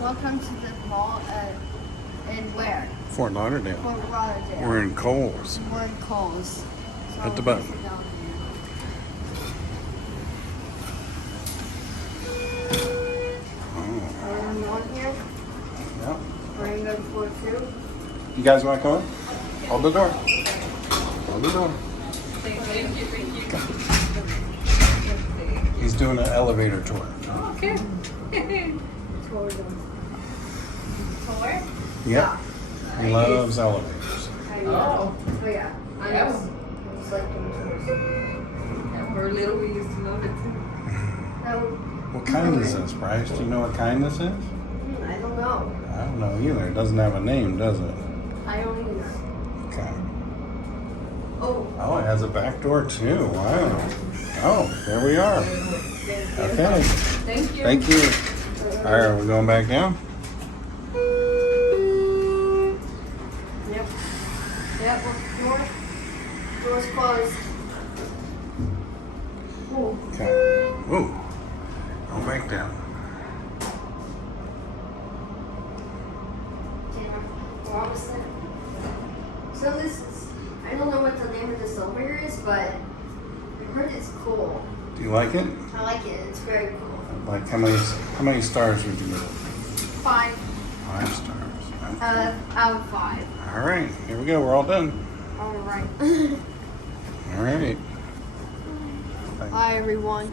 Welcome to the mall in where? Fort Lauderdale. Fort Lauderdale. We're in Kohls. We're in Kohls. So Hit the button. sit down Oh. here. Are we on here? Yeah. We're going to go to floor 2. You guys want to come in? Hold the door. Hold the door. Thank you. He's doing an elevator tour. Okay. Tour them. Tour? Yep. He loves elevators. Oh. Oh yeah. I Yeah. was like doing tours. And we're little, we used to love it too. That would, What kind is this, Bryce? Do you know what kind this is? I don't know. I don't know either. It doesn't have a name, does it? I don't either. Okay. Oh. Oh, it has a back door too. Wow. Oh, there we are. Okay. Thank you. Thank you. All right, are we going back down? Yep. Yep. Door's closed. Ooh. Okay. Ooh. Go back down. So this is, I don't know what the name of this elevator is, but I heard it's cool. Do you like it? I like it. It's very cool. Like how many stars would you give it? 5 5 stars. out of 5. All right, here we go. We're all done. All right. All right. Bye everyone.